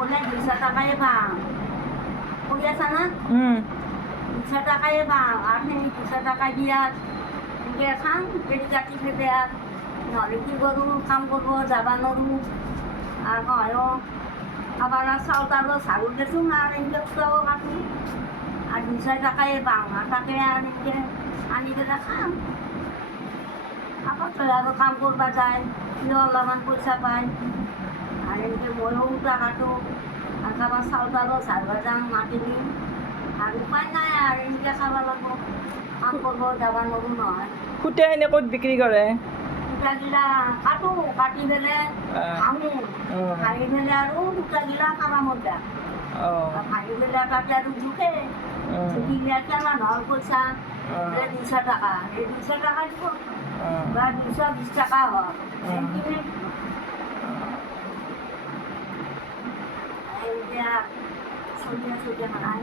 বলে 200 টাকায় পাম কৰি আছা না 200 টাকায় পাম আর সেই 200 টাকা দিয়া এনেকে খাম পেট কাটি ফেলে আর নহলে কি করু কাম করবো যাবা নরু আর হয়ও আবার চাউল টাউল ছাগল গেছো আর এনেকে খুটাও কাটো আর 200 টাকায় পাম আর তাকে আর এনেকে আনি পেলে খাম আবার তো আরো কাম করবা যায় অলপমান পয়সা পায় আর এনেকে ময়ও টাকাটো আর খাবার চাউল টাউল ছাড়বা যাম মাটি দিম আর উপায় নাই আর এনেকে খাবা লাগবো কাম করবো যাবা নরু নহয় খুটে এনে ক'ত বিক্ৰী কৰে কুটাগিলা কাটো কাটি পেলে ভাঙো ভাঙি পেলে আৰু কুটাগিলা কামামত যাম ভাঙি পেলে তাতে আৰু ঢুকে ঢুকিলে কেনা নহ'ল পইচা 200 টাকা এই 200 টাকা দিব বা 220 টাকা হয় এতিয়া চলিয়া চলিয়া নাই